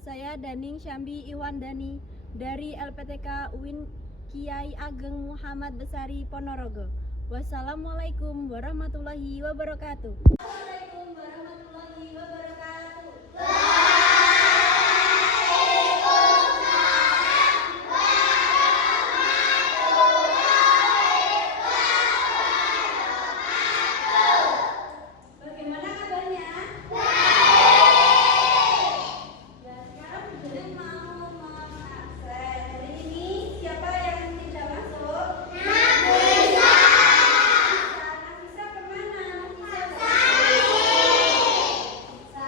saya Daning Syambi Iwandani dari LPTK UIN Kiai Ageng Muhammad Besari Ponorogo. Wassalamualaikum warahmatullahi wabarakatuh. Waalaikumsalam warahmatullahi wabarakatuh. Bagaimana kabarnya? Ya, sekarang Bunda mau mengakses. Hari ini siapa yang tidak masuk? Nafisa. Nafisa kemana? Nafisa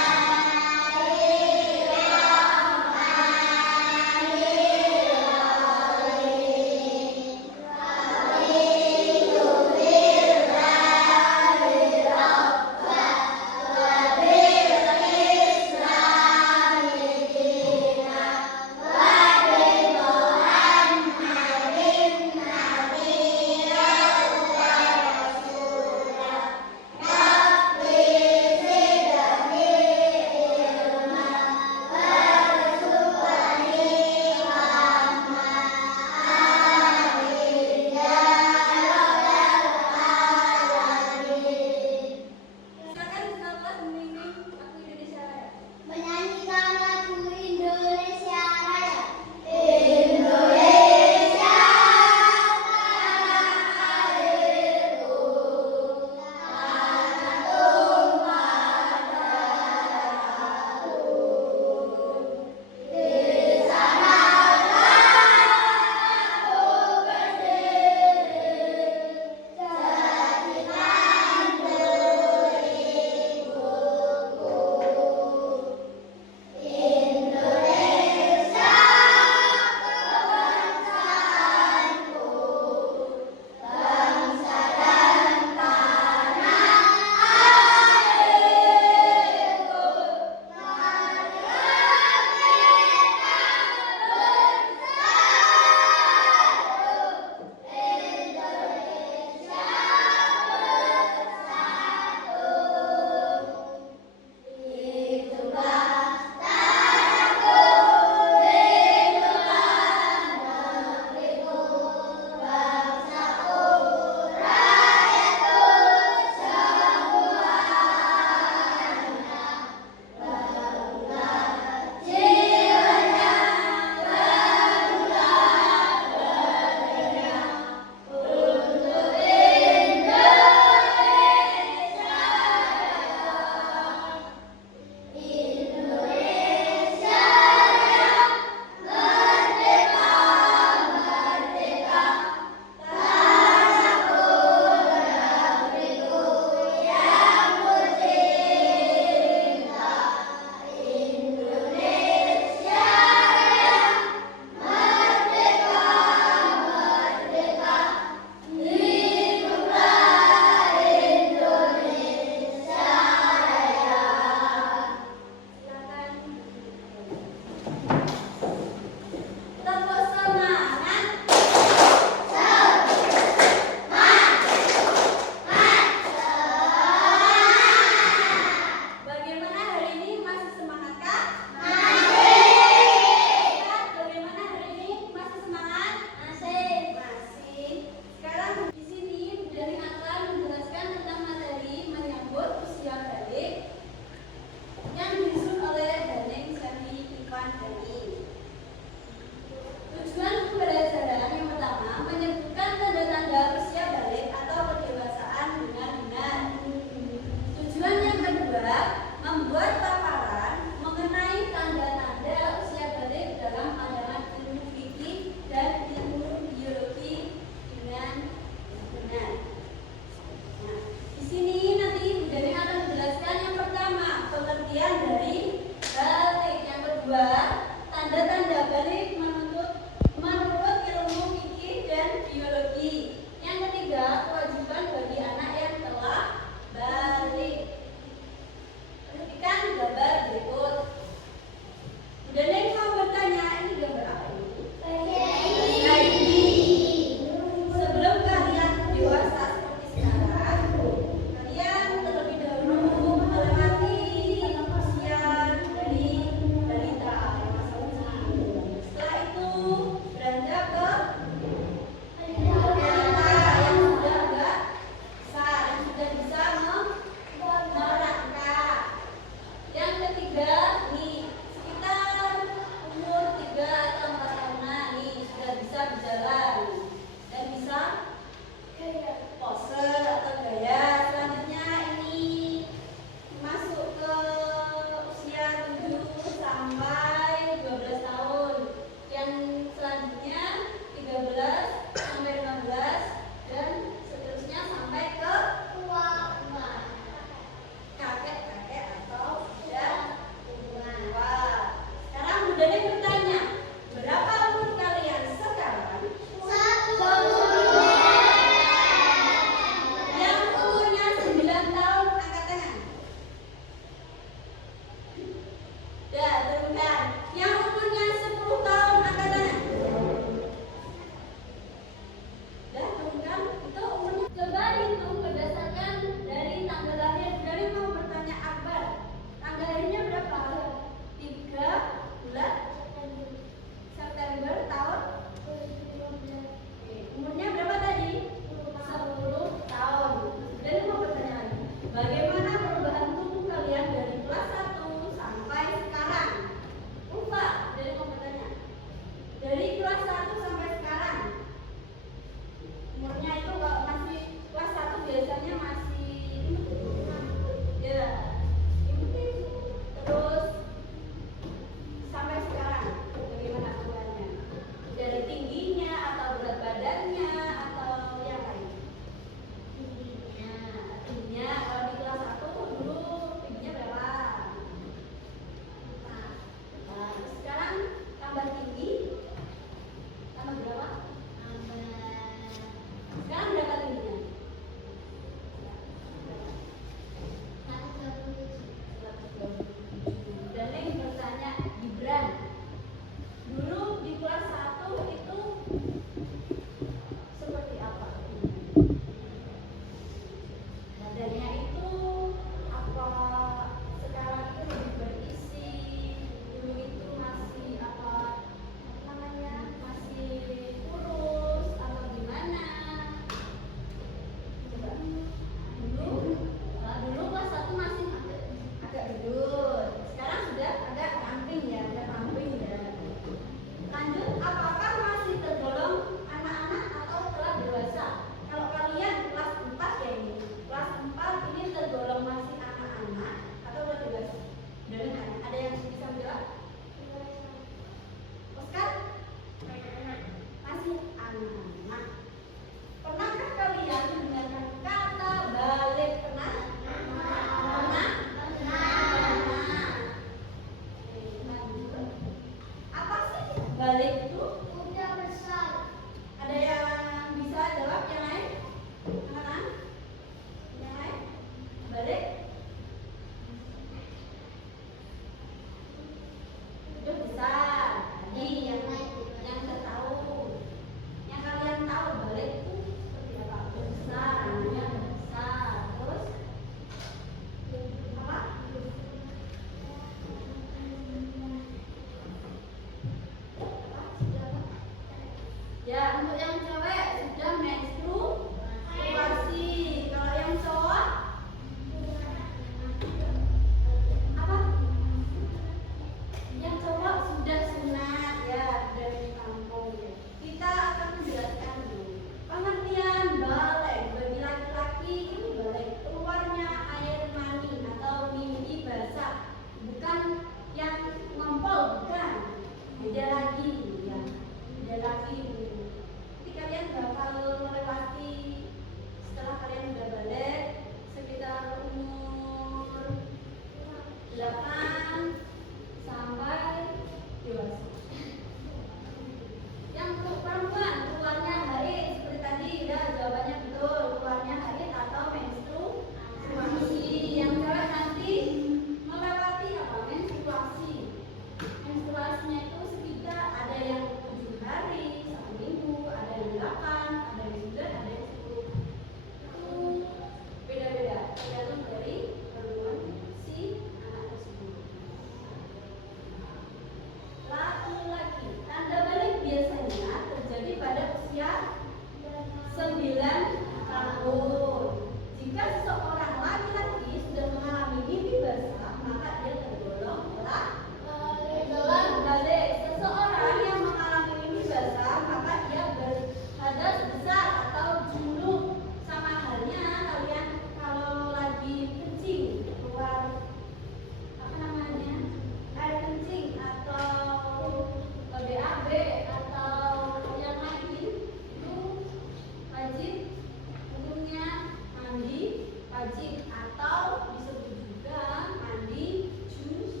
atau disebut juga mandi junub.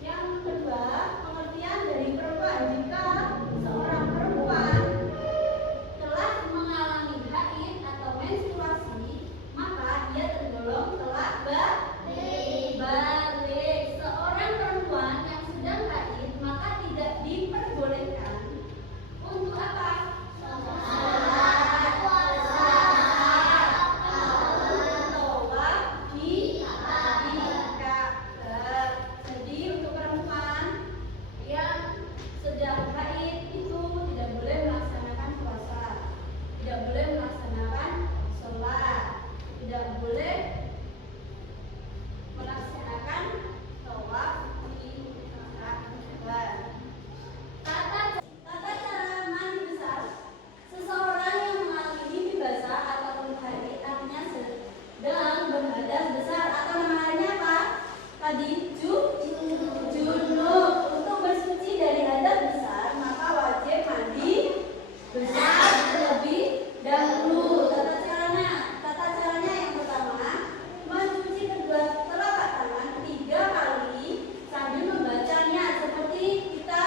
Yang kedua, pengertian dari perempuan. Jika seorang perempuan telah mengalami haid atau menstruasi, maka ia tergolong telah balik. Seorang perempuan yang sedang haid maka tidak diperbolehkan untuk apa? Jadi untuk perempuan yang sedang haid itu tidak boleh melaksanakan puasa, tidak boleh melaksanakan sholat, tidak boleh melaksanakan tawaf di Ka'bah. Tata cara mandi besar. Seseorang yang mengalami mimpi basah ataupun haid artinya sedang berhadas besar atau namanya apa? Tadi junub. Untuk bersuci dari hadas besar maka wajib mandi besar terlebih dahulu. Tata caranya yang pertama, mencuci kedua telapak tangan 3 kali sambil membacanya seperti kita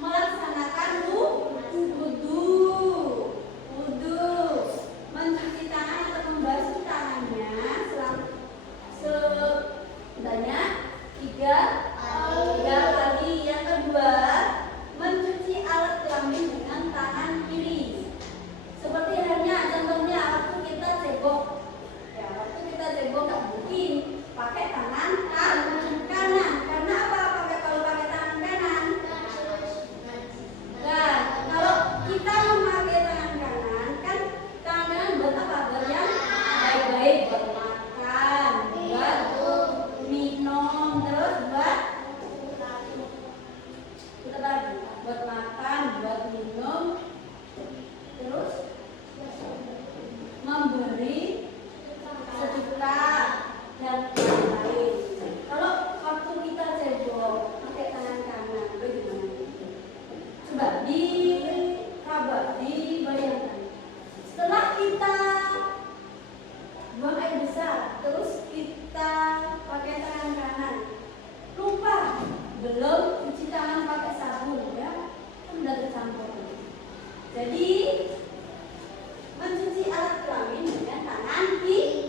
melaksanakan wudu. Mencuci tangan atau membasuh tangannya sebanyak 3 kali. Yang kedua, mencuci alat kelamin dengan tangan kiri. Seperti halnya contohnya waktu kita cebok. Ya, waktu kita cebok nggak mungkin pakai tangan kanan. Karena apa? Kalau pakai tangan kanan, nah, kalau kita memakai tangan kanan, kan tangan kanan buat apa? Buat yang baik-baik, buat makan, buat minum, terus buat makan, buat minum, terus memberi sedekah dan lain-lain. Kalau waktu kita cebok pakai tangan kanan, bagaimana? Coba dibayangkan. Setelah kita buang air besar, terus kita pakai tangan kanan, lupa belum cuci tangan pakai sabun, ya kan udah tercampur. Jadi mencuci alat kelamin dengan tangan kiri.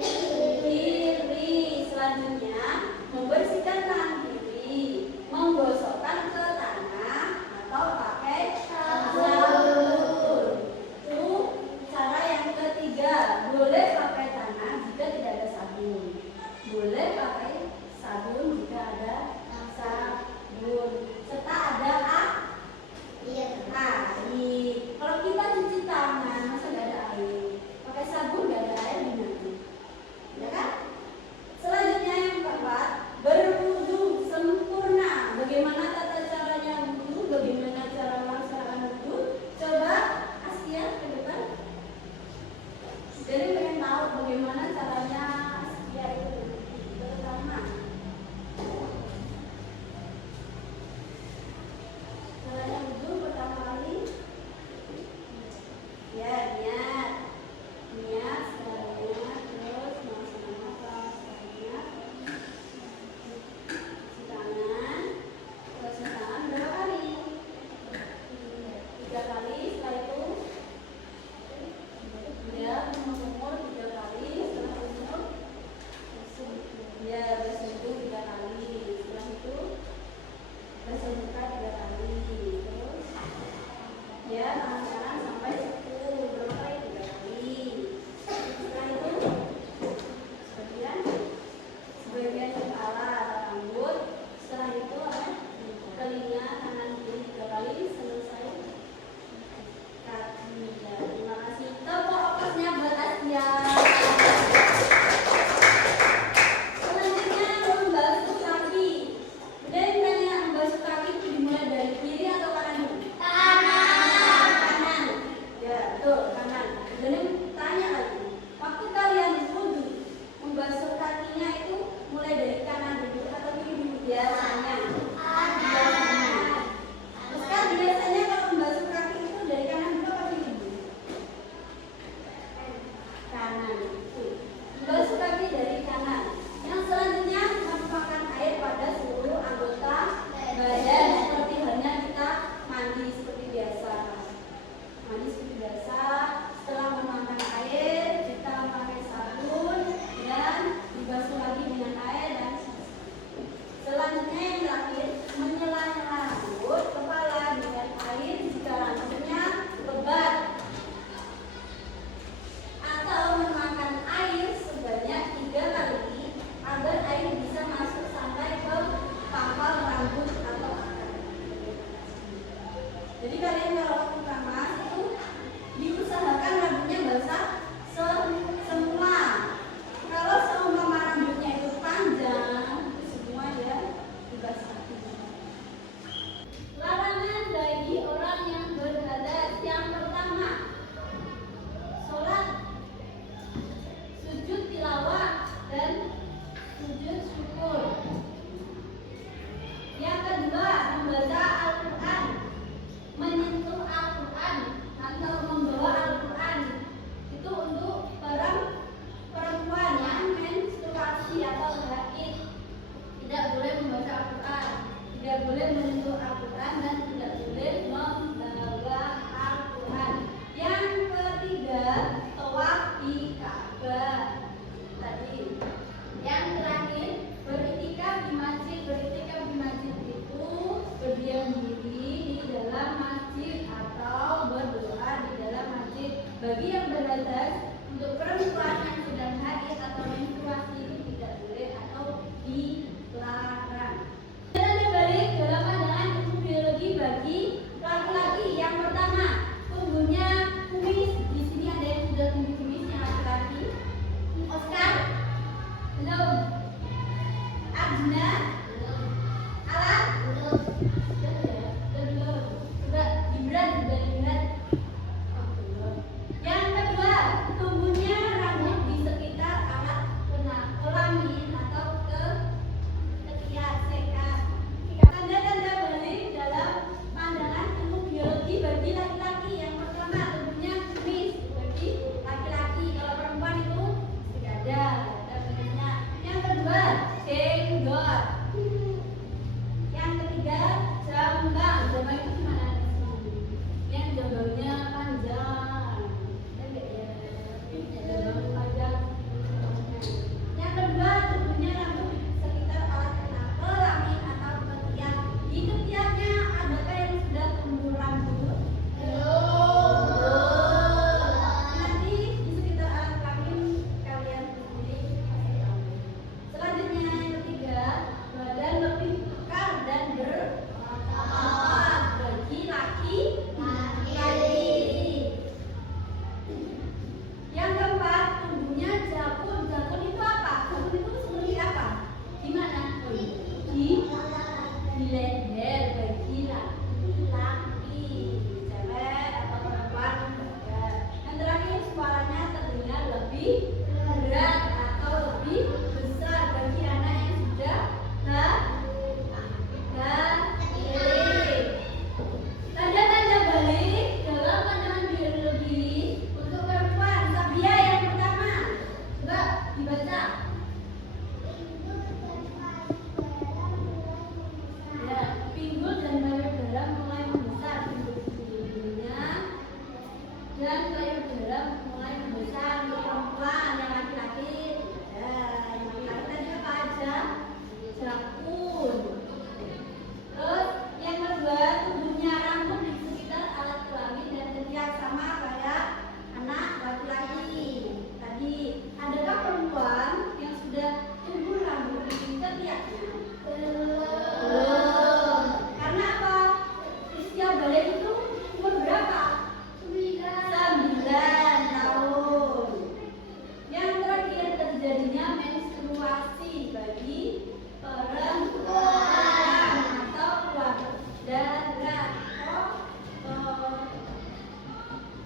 Selanjutnya membersihkan tangan kiri, menggosokkan ke tanah atau pakai sabun. Itu cara yang ketiga. Boleh pakai tanah jika tidak ada sabun, boleh pakai sabun jika ada sabun. Ya, pinggul dan payudara mulai membesar. Pinggulnya dan payudara mulai membesar. Untuk perempuan, yang laki-laki, ya, yang laki-laki tadi apa aja? Jakun. Terus yang kedua, tumbuhnya rambut di sekitar alat kelamin dan ketiak sama kayak anak laki-laki. Tadi, adakah perempuan yang sudah tumbuh rambut di ketiaknya? Belum. Karena apa? Usia balik itu umur berapa? 9 tahun. Yang terakhir, terjadinya menstruasi bagi perempuan atau darah.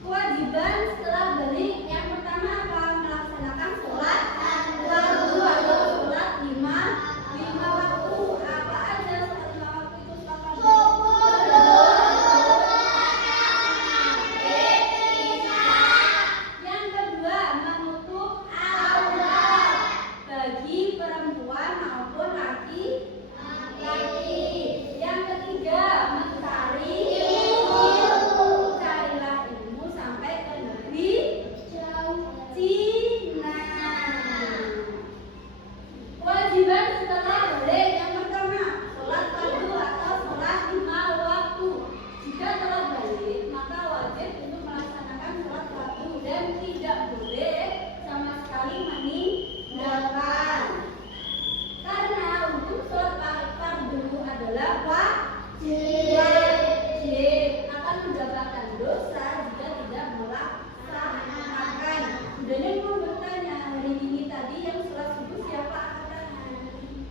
Kewajiban setelah balik yang pertama apa? Melaksanakan sholat fardu atau sholat lima waktu. Apa aja sholat 5 waktu itu? Sholat fardu. Yang kedua, menutup aurat bagi perempuan maupun laki-laki. Yang ketiga, mencari ilmu. Carilah ilmu sampai ke negeri Cina. Kewajiban setelah balik yang pertama, sholat fardu atau sholat 5 waktu. Jika telah balik, maka wajib untuk melaksanakan sholat fardu dan tidak boleh sama sekali meninggalkan. Karena untuk sholat fardu adalah wajib, akan mendapatkan dosa jika tidak melaksanakan. Kemudian mau bertanya, hari ini tadi yang sholat subuh siapa angkat tangan?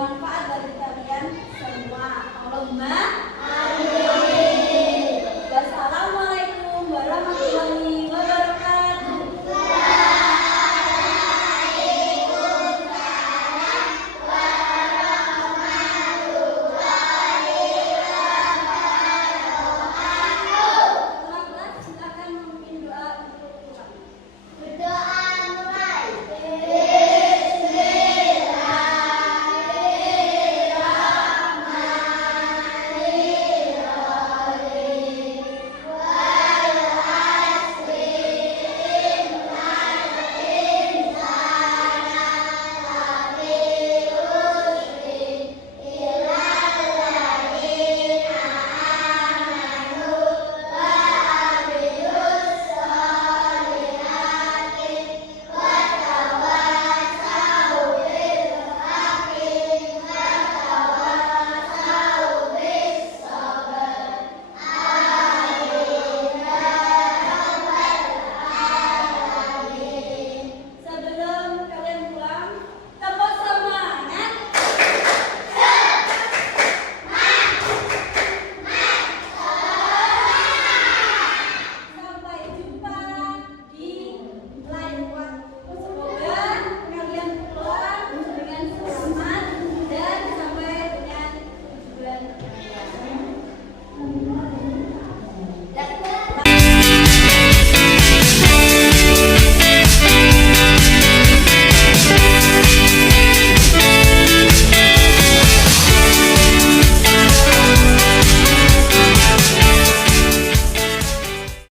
bermanfaat bagi kalian semua. Allahumma